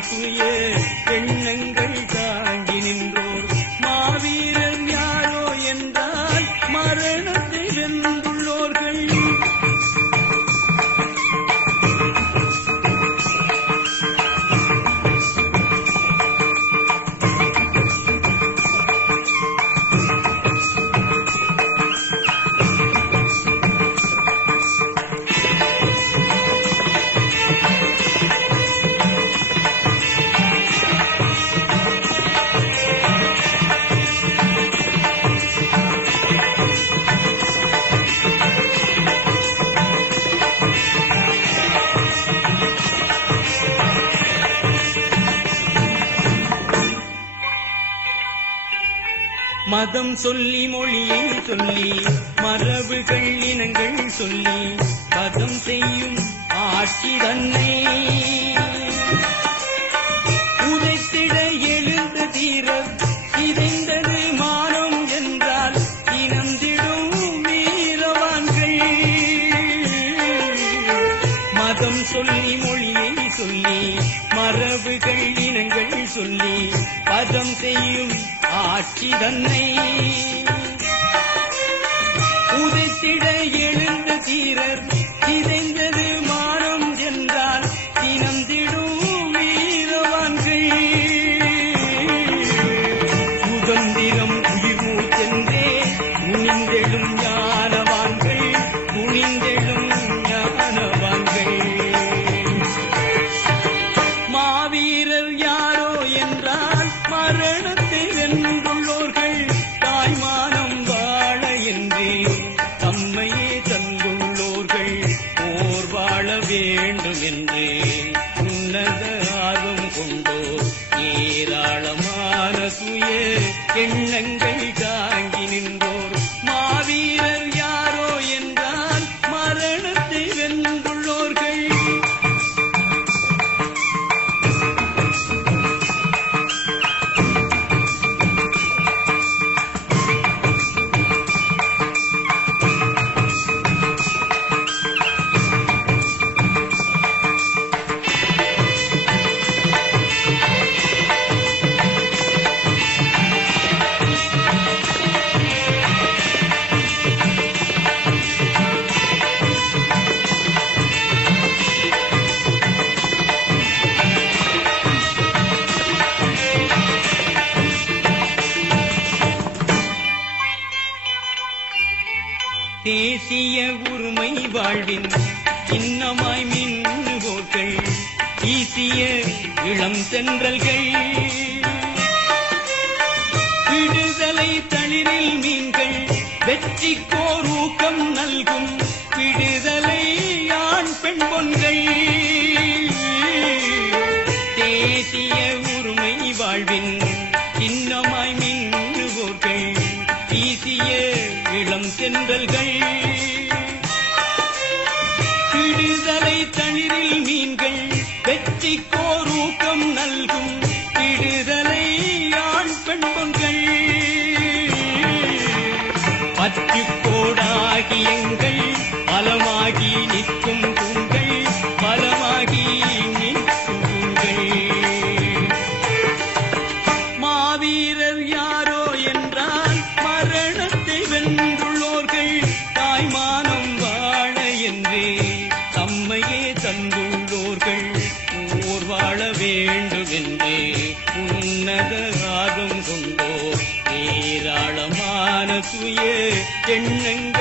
ஏராளமான சுய எண்ணங்கள் மதம் சொல்லி மொழியை சொல்லி மரபுகள் இனங்கள் சொல்லி பதம் செய்யும் ஆட்சி தன்னை. உதைத்திட எழுந்த தீர இதைந்தது மானம் என்றால் இனம் திடும் வீரவான்கள். மதம் சொல்லி மொழியை சொல்லி மரபுகள் இனங்கள் சொல்லி பதம் செய்யும் ஆட்சி தன்னை. உதைத்திட எழுந்த தீரர் இதைந்தது ஆர்வம் ஏராளமான சுய எண்ணங்கள் தாங்கி தேசிய உரிமை வாழ்வின் இன்னமாய் மின்னுவோர்கள் ஈசிய இளம் சென்றல்கள் விடுதலை தளிரில் மீன்கள் வெற்றி கோரூக்கம் நல்கும். விடுதலை ஆண் பெண் பொன்கள். இளம் தென்றல்கள். விடுதலை தளிரில் மீன்கள் வெற்றி கோரூக்கம் நல்கும். விடுதலை ஆண் பெண் ஆர்வம் எண்ணங்கள்